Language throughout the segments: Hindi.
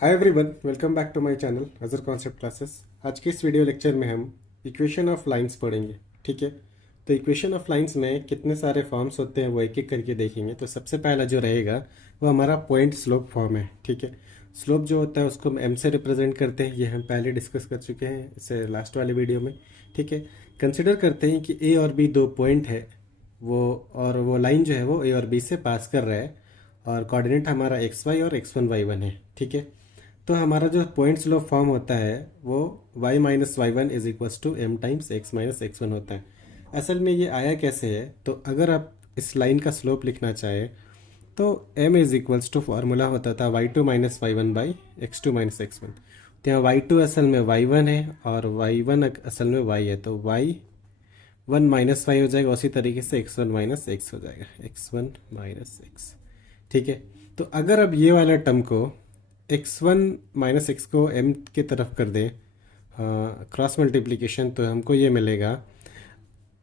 Hi everyone, welcome back to my channel अजर कॉन्सेप्ट क्लासेस। आज के इस वीडियो लेक्चर में हम इक्वेशन ऑफ लाइंस पढ़ेंगे। ठीक है, तो इक्वेशन ऑफ लाइंस में कितने सारे फॉर्म्स होते हैं वो एक एक करके देखेंगे। तो सबसे पहला जो रहेगा वो हमारा पॉइंट स्लोप फॉर्म है। ठीक है, स्लोप जो होता है उसको हम एम से रिप्रेजेंट करते हैं। ये हम पहले डिस्कस कर चुके हैं इससे लास्ट वाले वीडियो में। ठीक है, कंसिडर करते हैं कि ए और बी दो पॉइंट है वो लाइन जो है वो ए और बी से पास कर रहा है और कोऑर्डिनेट हमारा एक्स वाई और एक्स वन वाई वन है। ठीक है, तो हमारा जो पॉइंट स्लोप फॉर्म होता है वो y minus y one is equals to m times x minus x one होता है। असल में ये आया कैसे है, तो अगर आप इस लाइन का स्लोप लिखना चाहें तो m is equals to formula होता था y two minus y one by x two minus x one. तो यहाँ वाई टू असल में वाई वन है और वाई वन असल में वाई है, तो वाई वन माइनस वाई हो जाएगा। उसी तरीके से एक्स वन माइनस एक्स हो जाएगा, एक्स वन माइनस एक्स। ठीक है, तो अगर अब ये वाला टर्म को एक्स वन माइनस एक्स को एम की तरफ कर दें क्रॉस मल्टीप्लीकेशन, तो हमको ये मिलेगा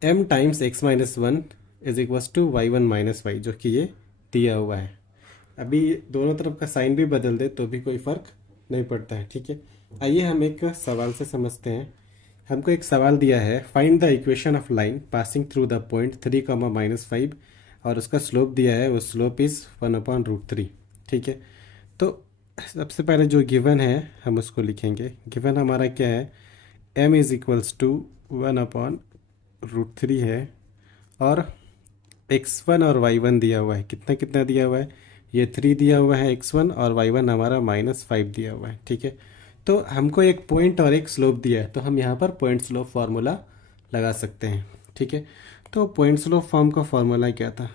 m times x minus one is equals to y one minus y, जो कि ये दिया हुआ है। अभी दोनों तरफ का साइन भी बदल दे तो भी कोई फ़र्क नहीं पड़ता है। ठीक है, आइए हम एक सवाल से समझते हैं। हमको एक सवाल दिया है, find the equation of line passing through the point three comma minus five, और उसका स्लोप दिया है, वो slope is one upon root three. ठीक है, तो सबसे पहले जो गिवन है हम उसको लिखेंगे। गिवन हमारा क्या है, m is equals to one upon root three है और x1 और y1 दिया हुआ है। कितना कितना दिया हुआ है, ये 3 दिया हुआ है x1 और y1 हमारा माइनस फाइव दिया हुआ है। ठीक है, तो हमको एक पॉइंट और एक स्लोप दिया है, तो हम यहाँ पर पॉइंट स्लोप फार्मूला लगा सकते हैं। ठीक है, तो पॉइंट स्लोप फॉर्म का फार्मूला क्या था,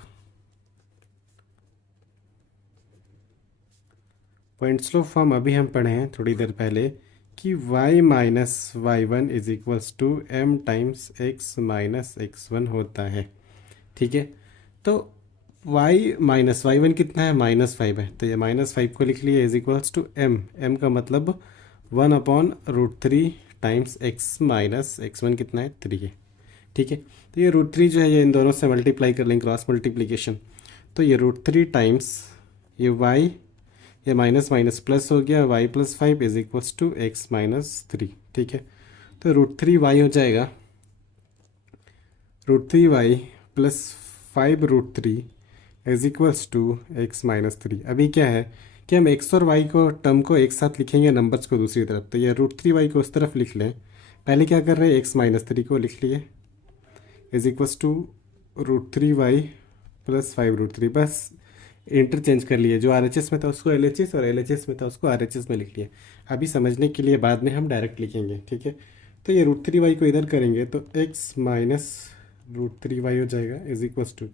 पॉइंट स्लोप फॉर्म अभी हम पढ़े हैं थोड़ी देर पहले कि y minus y one is equals to m times x minus x one होता है। ठीक है, तो y माइनस वाई वन कितना है, माइनस फाइव है, तो ये माइनस फाइव को लिख लिए is equals to m. M का मतलब one upon root three times x minus x one कितना है, थ्री है। ठीक है, तो ये रूट थ्री जो है ये इन दोनों से मल्टीप्लाई कर लेंगे, क्रॉस मल्टीप्लीकेशन। तो ये रूट थ्री टाइम्स ये y, ये माइनस माइनस प्लस हो गया, y plus five is equals to x minus three. ठीक है, तो रूट थ्री वाई हो जाएगा, root three y plus five root three is equals to x minus three. अभी क्या है कि हम एक्स और वाई को टर्म को एक साथ लिखेंगे, नंबर्स को दूसरी तरफ, तो ये रूट थ्री वाई को उस तरफ लिख लें। पहले क्या कर रहे हैं, एक्स माइनस थ्री को लिख लिए is equals to root three y plus five root three, बस इंटरचेंज कर लिए। जो आर एच एस में था उसको एल एच एस और एल एच एस में था उसको आर एच एस में लिख लिया। अभी समझने के लिए बाद में हम डायरेक्ट लिखेंगे। ठीक है, तो ये रूट थ्री वाई को इधर करेंगे तो x minus root three y हो जाएगा is equals to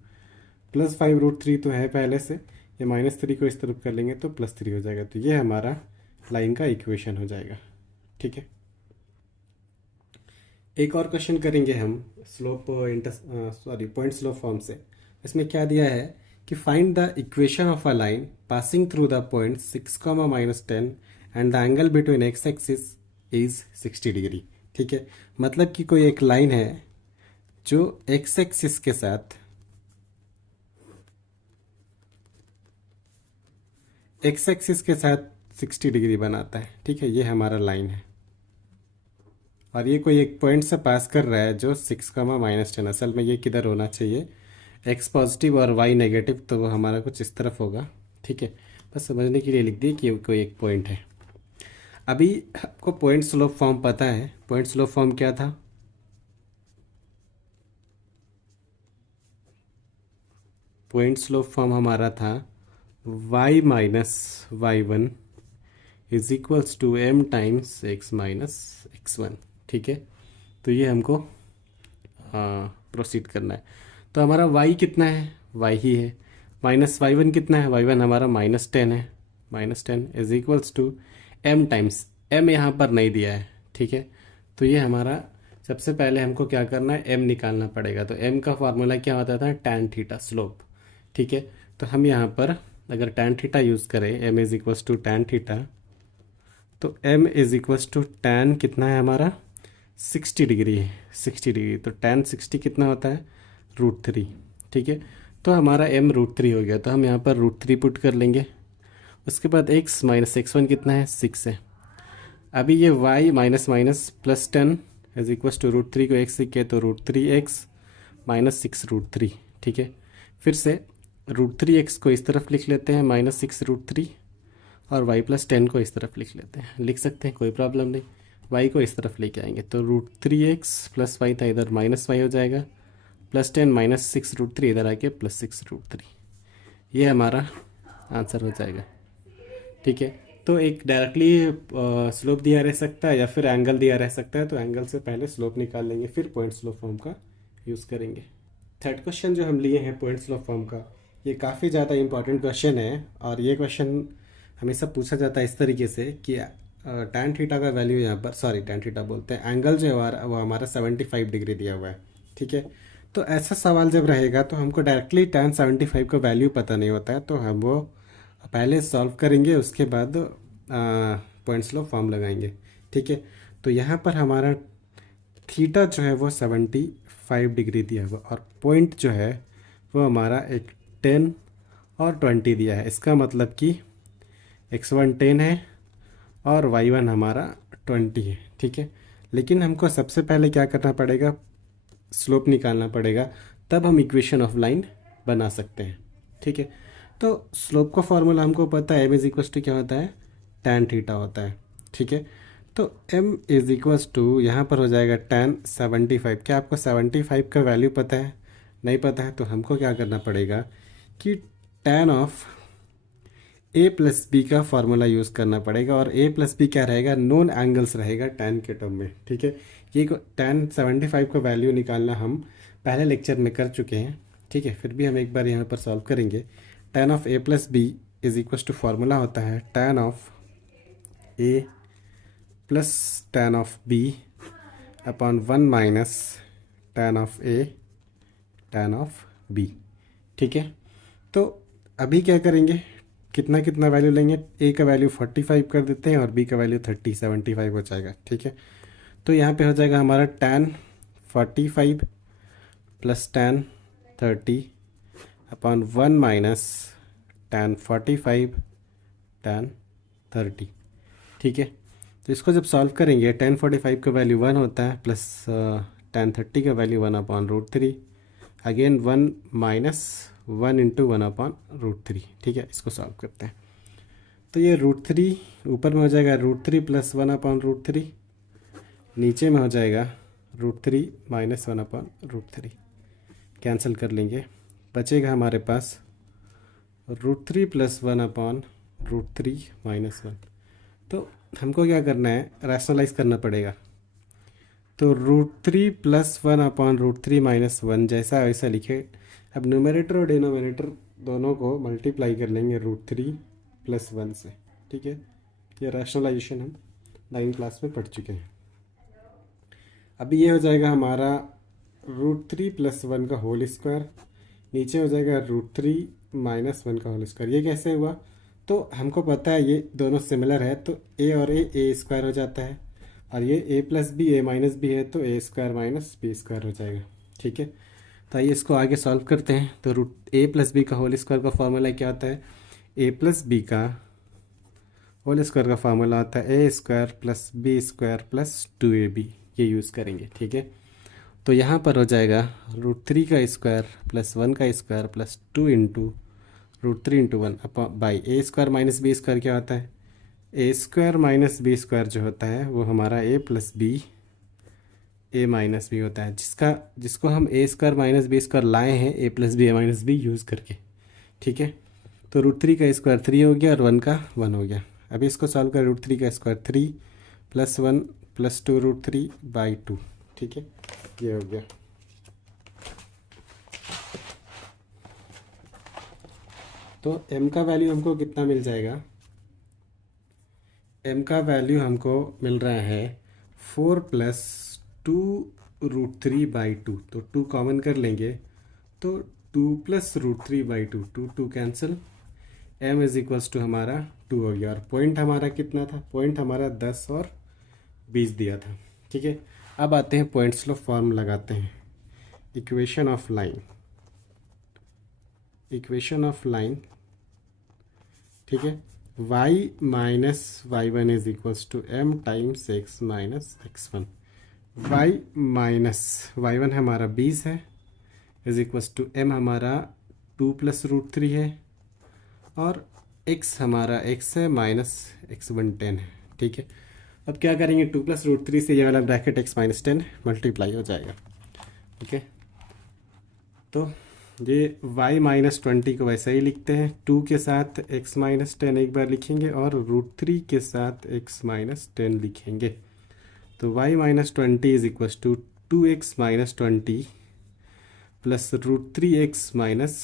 plus five root three तो है पहले से, ये माइनस थ्री को इस तरफ कर लेंगे तो प्लस थ्री हो जाएगा। तो ये हमारा लाइन का इक्वेशन हो जाएगा। ठीक है, एक और क्वेश्चन करेंगे हम स्लोप पॉइंट स्लोप फॉर्म से। इसमें क्या दिया है कि find the equation of a line passing through the point six comma minus ten and the angle between x axis is 60 degree. ठीक है, मतलब कि कोई एक लाइन है जो एक्स एक्सिस के साथ एक्स एक्सिस के साथ 60 डिग्री बनाता है। ठीक है, ये हमारा लाइन है और ये कोई एक पॉइंट से पास कर रहा है जो सिक्स कमा माइनस टेन। असल में ये किधर होना चाहिए, एक्स पॉजिटिव और वाई नेगेटिव, तो वो हमारा कुछ इस तरफ होगा। ठीक है, बस समझने के लिए लिख दिए कि कोई एक पॉइंट है। अभी आपको पॉइंट स्लोप फॉर्म पता है, पॉइंट स्लोप फॉर्म क्या था, पॉइंट स्लोप फॉर्म हमारा था y minus y one is equals to m times x minus x one. ठीक है, तो ये हमको प्रोसीड करना है। तो हमारा y कितना है, y ही है, माइनस वाई वन कितना है, वाई वन हमारा माइनस टेन है, minus ten is equals to m times, m यहाँ पर नहीं दिया है। ठीक है, तो ये हमारा सबसे पहले हमको क्या करना है, एम निकालना पड़ेगा। तो एम का फार्मूला क्या होता था, टैन थीटा स्लोप। ठीक है, तो हम यहाँ पर अगर टैन थीटा यूज़ करें, M is equals to tan theta, तो M is equals to tan कितना है हमारा 60 डिग्री है, 60 डिग्री, तो टैन 60 कितना होता है, रूट थ्री। ठीक है, तो हमारा एम रूट थ्री हो गया, तो हम यहाँ पर रूट थ्री पुट कर लेंगे उसके बाद x माइनस x1 कितना है 6 है। अभी ये y minus minus plus 10 is equals to √3 को x लिखे तो √3x माइनस 6 √3। ठीक है, फिर से √3x को इस तरफ लिख लेते हैं माइनस 6 √3 और y प्लस 10 को इस तरफ लिख लेते हैं, लिख सकते हैं कोई प्रॉब्लम नहीं। y को इस तरफ लेके आएंगे तो √3x प्लस y था इधर माइनस y हो जाएगा, प्लस 10 माइनस 6 √3 इधर आके प्लस 6 √3। ये हमारा आंसर हो जाएगा। ठीक है, तो एक डायरेक्टली स्लोप दिया रह सकता है या फिर एंगल दिया रह सकता है, तो एंगल से पहले स्लोप निकाल लेंगे फिर पॉइंट स्लोप फॉर्म का यूज़ करेंगे। थर्ड क्वेश्चन जो हम लिए हैं पॉइंट स्लोप फॉर्म का, ये काफ़ी ज़्यादा इंपॉर्टेंट क्वेश्चन है और ये क्वेश्चन हमेशा पूछा जाता है इस तरीके से कि टैन थीटा का वैल्यू यहाँ पर, सॉरी टैन थीटा बोलते हैं, एंगल जो है वो हमारा 75 डिग्री दिया हुआ है। ठीक है, तो ऐसा सवाल जब रहेगा तो हमको डायरेक्टली टैन 75 का वैल्यू पता नहीं होता है, तो हम वो पहले सॉल्व करेंगे उसके बाद पॉइंट स्लोप फॉर्म लगाएंगे। ठीक है, तो यहाँ पर हमारा थीटा जो है वो 75 डिग्री दिया हुआ और पॉइंट जो है वो हमारा एक 10 और 20 दिया है। इसका मतलब कि x1 10 है और y1 हमारा 20 है। ठीक है, लेकिन हमको सबसे पहले क्या करना पड़ेगा, स्लोप निकालना पड़ेगा, तब हम इक्वेशन ऑफ लाइन बना सकते हैं। ठीक है, तो स्लोप का फॉर्मूला हमको पता है, m इज इक्वस टू क्या होता है, टैन थीटा होता है। ठीक है, तो m इज इक्वस टू यहाँ पर हो जाएगा टैन 75। क्या आपको 75 का वैल्यू पता है? नहीं पता है, तो हमको क्या करना पड़ेगा कि tan of a plus B का फार्मूला यूज़ करना पड़ेगा, और a प्लस बी क्या रहेगा, नोन एंगल्स रहेगा टैन के टर्म में। ठीक है, ये टैन 75 का वैल्यू निकालना हम पहले लेक्चर में कर चुके हैं। ठीक है, फिर भी हम एक बार यहाँ पर सॉल्व करेंगे। Tan of a plus B is equal to formula होता है tan of a plus tan of b upon 1 minus tan of a tan of b। ठीक है, तो अभी क्या करेंगे, कितना कितना वैल्यू लेंगे, a का वैल्यू 45 कर देते हैं और b का वैल्यू 75 हो जाएगा। ठीक है, तो यहाँ पे हो जाएगा हमारा tan 45 plus tan 30 upon 1 minus tan 45 tan 30। ठीक है, तो इसको जब सॉल्व करेंगे टैन 45 का वैल्यू 1 होता है प्लस टैन 30 का value 1 upon √3, again 1 minus 1 into 1 upon √3। ठीक है, इसको सॉल्व करते हैं तो ये √3 ऊपर में हो जाएगा √3 प्लस 1 अपॉन √3, नीचे में हो जाएगा √3 माइनस 1 अपॉन √3, कैंसिल कर लेंगे, बचेगा हमारे पास √3 प्लस 1 अपॉन √3 माइनस 1। तो हमको क्या करना है, रैशनलाइज करना पड़ेगा, तो √3 प्लस 1 अपॉन √3 माइनस 1 जैसा वैसा लिखे। अब न्यूमरेटर और डिनोमिनेटर दोनों को मल्टीप्लाई कर लेंगे √3 प्लस 1 से। ठीक है, ये रैशनलाइजेशन हम 9th क्लास में पढ़ चुके हैं। अभी ये हो जाएगा हमारा √3 प्लस 1 का होल स्क्वायर, नीचे हो जाएगा √3 माइनस 1 का होल स्क्वायर। ये कैसे हुआ, तो हमको पता है ये दोनों सिमिलर है, तो a और a स्क्वायर हो जाता है, और ये a plus B a minus B है तो a square minus B square हो जाएगा। ठीक है, तो आइए इसको आगे सॉल्व करते हैं। तो a प्लस बी का होल स्क्वायर का फॉर्मूला क्या होता है, a प्लस बी का होल स्क्वायर का फार्मूला होता है a square plus B square plus 2ab, ये यूज़ करेंगे। ठीक है, तो यहाँ पर हो जाएगा √3 का स्क्वायर प्लस 1 का square plus 2 into √3 into 1 upon by a square minus B square क्या होता है, a square minus B square जो होता है वो हमारा a plus B a minus B होता है, जिसको हम a square minus B square लाए हैं a plus B a minus B use करके। ठीक है, तो √3 का स्क्वायर 3 हो गया और 1 का 1 हो गया। अभी इसको सॉल्व कर, √3 का स्क्वायर 3 प्लस 1 प्लस 2 √3 बाई 2। ठीक है, ये हो गया। तो m का वैल्यू हमको कितना मिल जाएगा, m का वैल्यू हमको मिल रहा है 4 प्लस 2 √3 बाई 2, तो 2 कॉमन कर लेंगे तो 2 plus √3 by 2, 2 cancel, m is equals to हमारा 2 हो गया, और पॉइंट हमारा कितना था, पॉइंट हमारा 10 और 20 दिया था। ठीक है, अब आते हैं पॉइंट स्लोप फॉर्म लगाते हैं। Equation of line, equation of line. ठीक है, y minus y one is equals to m times x minus x one. Y minus y one हमारा 20 है इज इक्वल्स टू एम हमारा 2 + √3 है और x हमारा x है माइनस एक्स वन 10 है। ठीक है, अब क्या करेंगे, 2 + √3 से ये वाला ब्रैकेट x माइनस 10 मल्टीप्लाई हो जाएगा। ठीक है, तो ये y माइनस 20 को वैसे ही लिखते हैं, 2 के साथ x माइनस 10 एक बार लिखेंगे और √3 के साथ x माइनस 10 लिखेंगे। तो y minus 20 is equal to 2x minus 20 plus √3x minus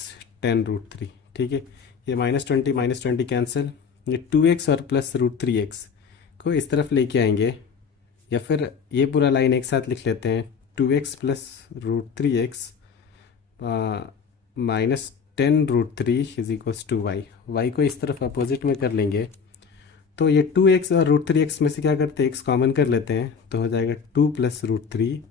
10 √3। ठीक है, ये -20 कैंसिल, ये 2x और प्लस √3x को इस तरफ लेके आएंगे, या फिर ये पूरा लाइन एक साथ लिख लेते हैं, 2x plus √3x minus 10 √3 is equals to y को इस तरफ अपोजिट में कर लेंगे। तो ये 2x और √3x में से क्या करते हैं, x कॉमन कर लेते हैं, तो हो जाएगा 2 + √3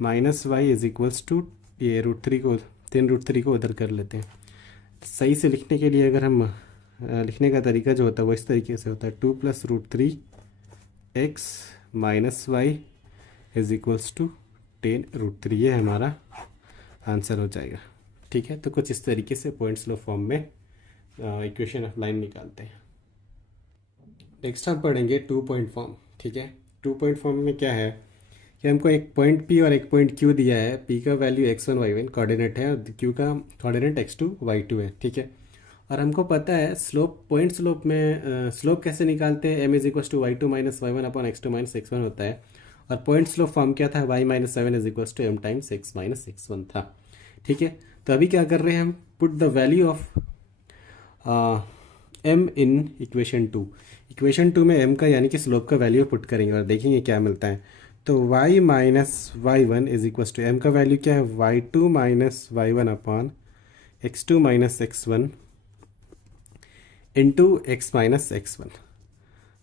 minus y is equals to ये √3 को 10 √3 को उधर कर लेते हैं। सही से लिखने के लिए अगर हम लिखने का तरीका जो होता है वो इस तरीके से होता है, 2 + √3 x minus y is equals to 10 √3। ये हमारा आंसर हो जाएगा। ठीक है, तो कुछ इस तरीके से पॉइंट्स लो फॉर्म में इक्वेशन ऑफ लाइन निकालते हैं। नेक्स्ट हम पढ़ेंगे 2 पॉइंट फॉर्म। ठीक है, 2 पॉइंट फॉर्म में क्या है कि हमको एक पॉइंट P और एक पॉइंट Q दिया है। P का वैल्यू x1 y1 कोऑर्डिनेट है और Q का कोऑर्डिनेट x2 y2 है। ठीक है, और हमको पता है स्लोप, पॉइंट स्लोप में स्लोप कैसे निकालते हैं, m is equal to y2 minus y1 upon x2 minus x1 होता है। और पॉइंट स्लोप फॉर्म क्या था, y minus 7 is equal to m times x minus x1 था। ठीक है, तो अभी क्या कर रहे हैं हम, put the value of m in equation 2। Equation 2 में m का यानी कि स्लोप का वैल्यू पुट करेंगे और देखेंगे क्या मिलता है। तो y minus y1 is equal to m का वैल्यू क्या है, y2 minus y1 upon x2 minus x1 into x minus x1।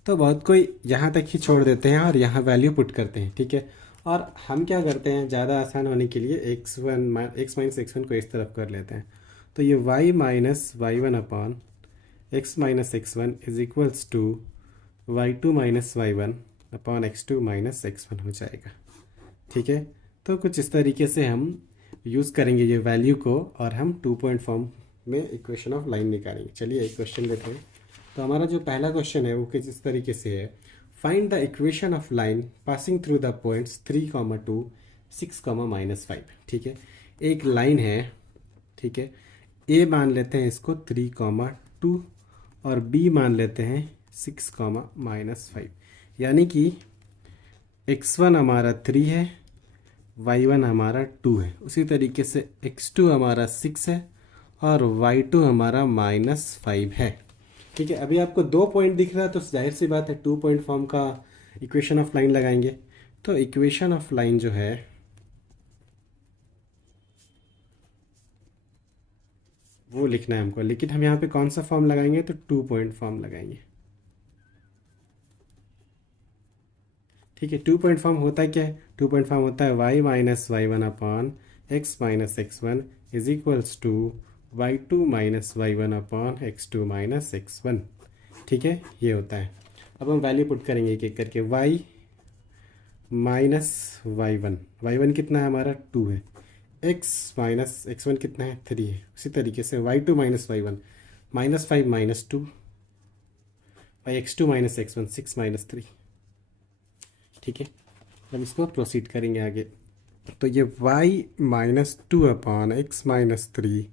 तो बहुत कोई यहाँ तक ही छोड़ देते हैं और यहाँ वैल्यू पुट करते हैं। ठीक है, और हम क्या करते हैं, ज़्यादा आसान होने के लिए x माइनस x1 को इस तरफ कर लेते हैं। तो ये y minus y1 upon x minus x1 is equals to y2 minus y1 upon x2 minus x1 हो जाएगा। ठीक है, तो कुछ इस तरीके से हम यूज़ करेंगे ये वैल्यू को और हम 2 पॉइंट फॉर्म में इक्वेशन ऑफ लाइन निकालेंगे। चलिए एक क्वेश्चन लेते हैं। तो हमारा जो पहला क्वेश्चन है वो कुछ इस तरीके से है, find the equation of line passing through the points 3, 2, 6, -5। ठीक है, एक लाइन है। ठीक है, ए मान लेते हैं इसको 3, 2 और बी मान लेते हैं 6, -5। यानी कि x1 हमारा 3 है, y1 हमारा 2 है, उसी तरीके से x2 हमारा 6 है और y2 हमारा -5 है। ठीक है, अभी आपको 2 पॉइंट दिख रहा है तो जाहिर सी बात है 2 पॉइंट फॉर्म का इक्वेशन ऑफ लाइन लगाएंगे। तो इक्वेशन ऑफ लाइन जो है वो लिखना है हमको, लेकिन हम यहाँ पे कौन सा फॉर्म लगाएंगे, तो 2 पॉइंट फॉर्म लगाएंगे। ठीक है, 2 पॉइंट फॉर्म होता है क्या है, 2 पॉइंट फॉर्म होता है y minus y1 upon x minus x1 is equals to y2 minus y1 upon x2 minus x1। ठीक है, ये होता है। अब हम वैल्यू पुट करेंगे एक एक करके। y माइनस y1 कितना है हमारा 2 है, x माइनस x1 कितना है 3 है। उसी तरीके से y2 minus y1 -5 minus 2 by x2 minus x1 6 minus 3। ठीक है, हम इसको प्रोसीड करेंगे आगे। तो ये y minus 2 upon x minus 3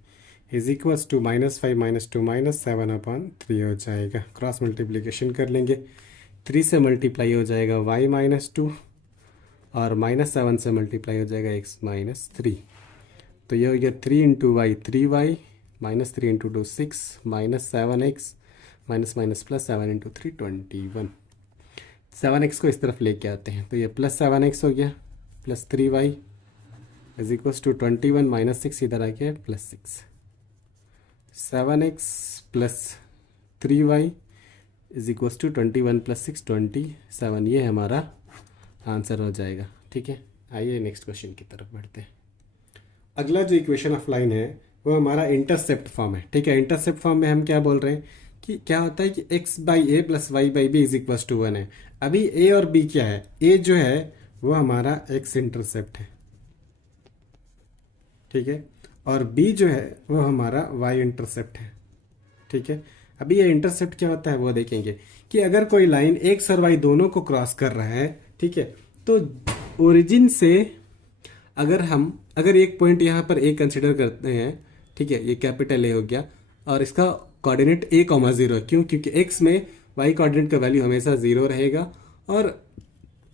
is equals to -5 minus 2 -7 upon 3 हो जाएगा। क्रॉस मल्टीप्लिकेशन कर लेंगे, 3 से मल्टीप्लाई हो जाएगा y माइनस 2 और -7 से मल्टीप्लाई हो जाएगा x माइनस 3। तो ये हो गया 3 into y 3y -3 into 2 6 -7x minus minus plus 7 into 3 21। 7x को इस तरफ लेके आते हैं तो ये प्लस 7x हो गया plus 3y is equals to 21 minus 6 इधर आ गया plus 6। 7x plus 3y is equals to 21 plus 6 27। ये हमारा आंसर हो जाएगा। ठीक है, आइए नेक्स्ट क्वेश्चन की तरफ बढ़ते हैं। अगला जो इक्वेशन ऑफ लाइन है वो हमारा इंटरसेप्ट फॉर्म है। ठीक है, इंटरसेप्ट फॉर्म में हम क्या बोल रहे हैं कि क्या होता है कि x by A plus y by B is equal to 1 है। अभी a और b क्या है, a जो है वो हमारा x इंटरसेप्ट है, ठीक है, और b जो है वो हमारा y इंटरसेप्ट है, ठीक है। अभी ये इंटरसेप्ट क्या होता है वो देखेंगे कि अगर कोई लाइन एक्स और वाई दोनों को क्रॉस कर रहा है, ठीक है, तो ओरिजिन से अगर एक पॉइंट यहाँ पर ए कंसिडर करते हैं, ठीक है, ये कैपिटल ए हो गया और इसका कोऑर्डिनेट ए कॉमा जीरो है। क्यों? क्योंकि एक्स में वाई कोऑर्डिनेट का वैल्यू हमेशा जीरो रहेगा और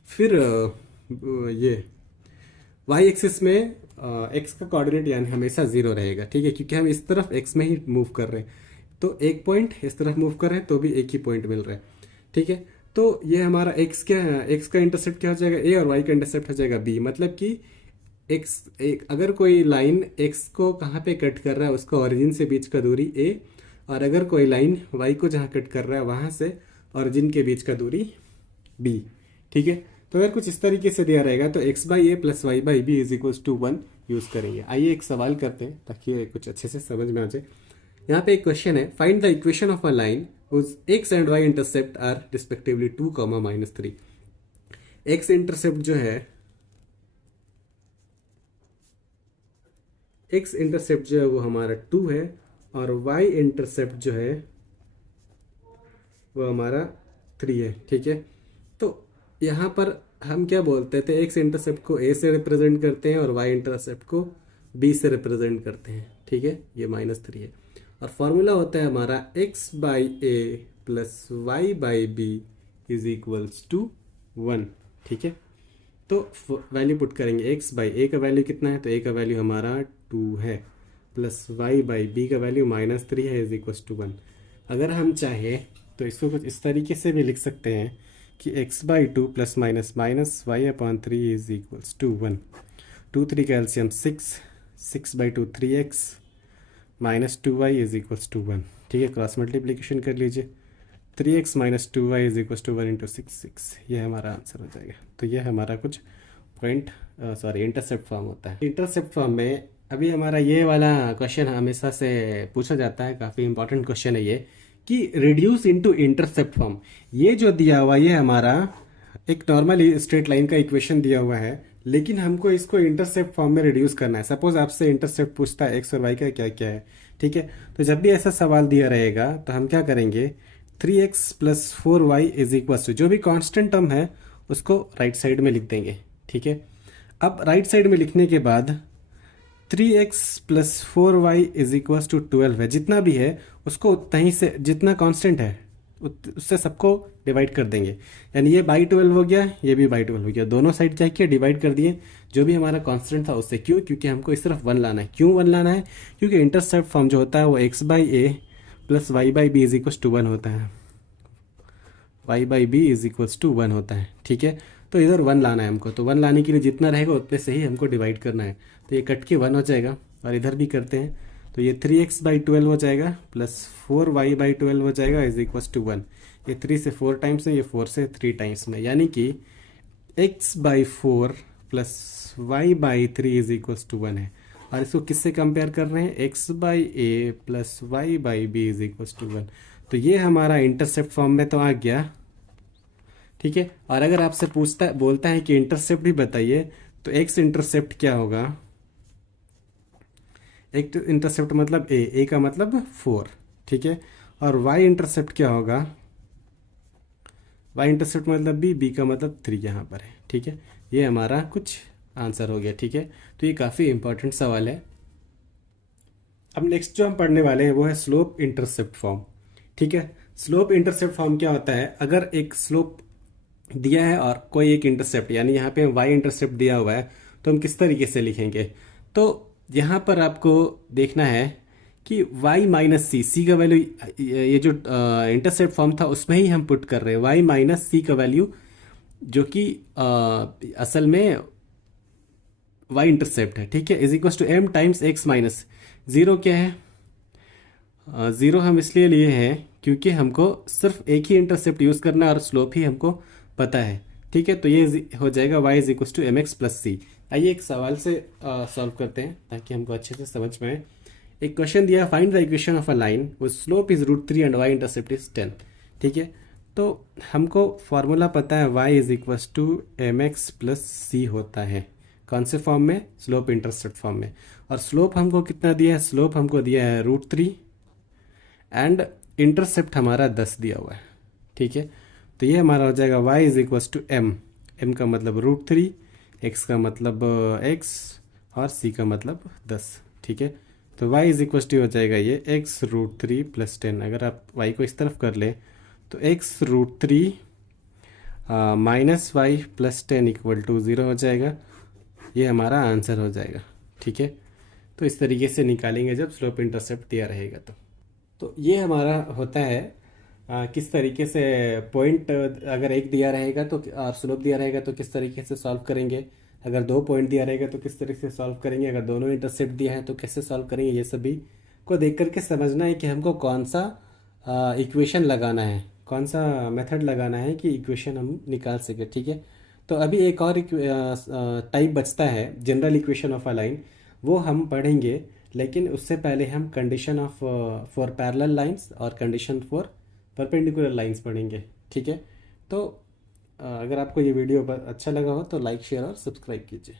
फिर ये वाई एक्सिस में एक्स का कोऑर्डिनेट यानी हमेशा जीरो रहेगा, ठीक है, क्योंकि हम इस तरफ एक्स में ही मूव कर रहे हैं। तो एक पॉइंट इस तरफ मूव कर रहे हैं तो भी एक ही पॉइंट मिल रहा है, ठीक है। तो ये हमारा एक्स क्या है, एक्स का इंटरसेप्ट क्या हो जाएगा ए और वाई का इंटरसेप्ट हो जाएगा बी। मतलब कि अगर कोई लाइन एक्स को कहाँ पे कट कर रहा है उसका ओरिजिन से बीच का दूरी ए, और अगर कोई लाइन वाई को जहाँ कट कर रहा है वहाँ से ओरिजिन के बीच का दूरी बी, ठीक है। तो अगर कुछ इस तरीके से दिया रहेगा तो x by A plus y by B is equal to 1 use करेंगे। आइए एक सवाल करते हैं ताकि कुछ अच्छे से समझ में आ जाए। यहाँ पे एक क्वेश्चन है, find the equation of a line whose x and y intercept are respectively 2, -3। x intercept जो है, x इंटरसेप्ट जो है वो हमारा 2 है और y इंटरसेप्ट जो है वो हमारा 3 है, ठीक है। तो यहाँ पर हम क्या बोलते थे, x इंटरसेप्ट को a से रिप्रेजेंट करते हैं और y इंटरसेप्ट को b से रिप्रेजेंट करते हैं, ठीक है, ये -3 है। और फॉर्मूला होता है हमारा x by A plus y by B is equals to 1, ठीक है। तो वैल्यू पुट करेंगे, x बाई ए का वैल्यू कितना है, तो a का वैल्यू हमारा 2 है, प्लस y बाई बी का वैल्यू -3 है, इज इक्वल्स टू 1। अगर हम चाहें तो इसको कुछ इस तरीके से भी लिख सकते हैं कि x by 2 plus minus minus y upon 3 is equals to 1। 2 3 का LCM 6 by 2 3x minus 2y is equals to 1, ठीक है। क्रॉस मल्टीप्लीकेशन कर लीजिए, 3x minus 2y is equals to 1 into 6, ये हमारा आंसर हो जाएगा। तो ये हमारा कुछ पॉइंट इंटरसेप्ट फॉर्म होता है। इंटरसेप्ट फॉर्म में अभी हमारा ये वाला क्वेश्चन हमेशा से पूछा जाता है, काफ़ी इंपॉर्टेंट क्वेश्चन है ये, कि रिड्यूस इनटू इंटरसेप्ट फॉर्म। ये जो दिया हुआ ये हमारा एक नॉर्मल स्ट्रेट लाइन का इक्वेशन दिया हुआ है, लेकिन हमको इसको इंटरसेप्ट फॉर्म में रिड्यूस करना है। सपोज आपसे इंटरसेप्ट पूछता है एक्स और वाई का क्या क्या है, ठीक है। तो जब भी ऐसा सवाल दिया रहेगा तो हम क्या करेंगे, 3x plus 4y is equal to जो भी कांस्टेंट टर्म है उसको राइट साइड में लिख देंगे, ठीक है। अब राइट साइड में लिखने के बाद 3x plus 4y is equal to 12 है, जितना भी है उसको उतना ही से, जितना कांस्टेंट है उससे सबको डिवाइड कर देंगे। यानी ये बाई 12 हो गया, ये भी बाई 12 हो गया, दोनों साइड क्या किया, डिवाइड कर दिए जो भी हमारा कांस्टेंट था उससे। क्यों? क्योंकि हमको इस तरफ 1 लाना है। क्यों 1 लाना है? क्योंकि इंटरसेप्ट फॉर्म जो होता है वो x by A plus y by B is equal to 1 होता है, y by B is equal to 1 होता है, ठीक है। तो इधर 1 लाना है हमको, तो 1 लाने के लिए जितना रहेगा उतने से ही हमको डिवाइड करना है। तो ये कट के 1 हो जाएगा और इधर भी करते हैं, तो ये 3x बाई 12 हो जाएगा प्लस 4y बाई 12 हो जाएगा इज इक्वल टू 1। ये 3 से 4 टाइम्स है, ये 4 से 3 टाइम्स में, यानी कि x by 4 plus y by 3 is equal to 1 है। और इसको किससे कंपेयर कर रहे हैं, x by A plus y by B is equal to 1। तो ये हमारा इंटरसेप्ट फॉर्म में तो आ गया, ठीक है। और अगर आपसे बोलता है कि इंटरसेप्ट भी बताइए, तो x इंटरसेप्ट क्या होगा, एक इंटरसेप्ट मतलब a का मतलब 4, ठीक है। और y इंटरसेप्ट क्या होगा, y इंटरसेप्ट मतलब b का मतलब 3 यहाँ पर है, ठीक है। ये हमारा कुछ आंसर हो गया, ठीक है। तो ये काफ़ी इंपॉर्टेंट सवाल है। अब नेक्स्ट जो हम पढ़ने वाले हैं वो है स्लोप इंटरसेप्ट फॉर्म, ठीक है। स्लोप इंटरसेप्ट फॉर्म क्या होता है, अगर एक स्लोप दिया है और कोई एक इंटरसेप्ट, यानी यहाँ पे y इंटरसेप्ट दिया हुआ है, तो हम किस तरीके से लिखेंगे। तो यहाँ पर आपको देखना है कि y माइनस सी का वैल्यू, ये जो इंटरसेप्ट फॉर्म था उसमें ही हम पुट कर रहे हैं y माइनस सी का वैल्यू, जो कि असल में y इंटरसेप्ट है, ठीक है, is equal to m times x minus 0। क्या है, 0 हम इसलिए लिए हैं क्योंकि हमको सिर्फ एक ही इंटरसेप्ट यूज करना है और स्लोप ही हमको पता है, ठीक है। तो ये हो जाएगा y is equal to M X plus C. आइए एक सवाल से सॉल्व करते हैं ताकि हमको अच्छे से समझ में आए। एक क्वेश्चन दिया, find the equation of a line with slope is √3 and y intercept is 10। ठीक है, तो हमको फॉर्मूला पता है y is equals to mx plus C होता है। कौन से फॉर्म में? स्लोप इंटरसेप्ट फॉर्म में। और स्लोप हमको कितना दिया है? स्लोप हमको दिया है √3 एंड इंटरसेप्ट हमारा 10 दिया हुआ है। ठीक है, तो ये हमारा हो जाएगा y is equals to m का मतलब √3, x का मतलब x और c का मतलब 10। ठीक है, तो y इज इक्वस टू हो जाएगा ये x √3 प्लस 10। अगर आप y को इस तरफ कर लें तो x √3 minus y plus 10 equal to 0 हो जाएगा। ये हमारा आंसर हो जाएगा। ठीक है, तो इस तरीके से निकालेंगे जब स्लोप इंटरसेप्ट दिया रहेगा तो ये हमारा होता है किस तरीके से पॉइंट अगर एक दिया रहेगा तो और स्लोप दिया रहेगा तो किस तरीके से सॉल्व करेंगे, अगर 2 पॉइंट दिया रहेगा तो किस तरीके से सॉल्व करेंगे, अगर दोनों इंटरसेप्ट दिया है तो कैसे सॉल्व करेंगे। ये सभी को देख करके समझना है कि हमको कौन सा इक्वेशन लगाना है, कौन सा मेथड लगाना है कि इक्वेशन हम निकाल सके। ठीक है, तो अभी एक और टाइप बचता है general equation of a line, वो हम पढ़ेंगे, लेकिन उससे पहले हम condition of for parallel lines और कंडीशन फॉर परपेंडिकुलर लाइंस पढ़ेंगे। ठीक है, तो अगर आपको ये वीडियो अच्छा लगा हो तो लाइक शेयर और सब्सक्राइब कीजिए।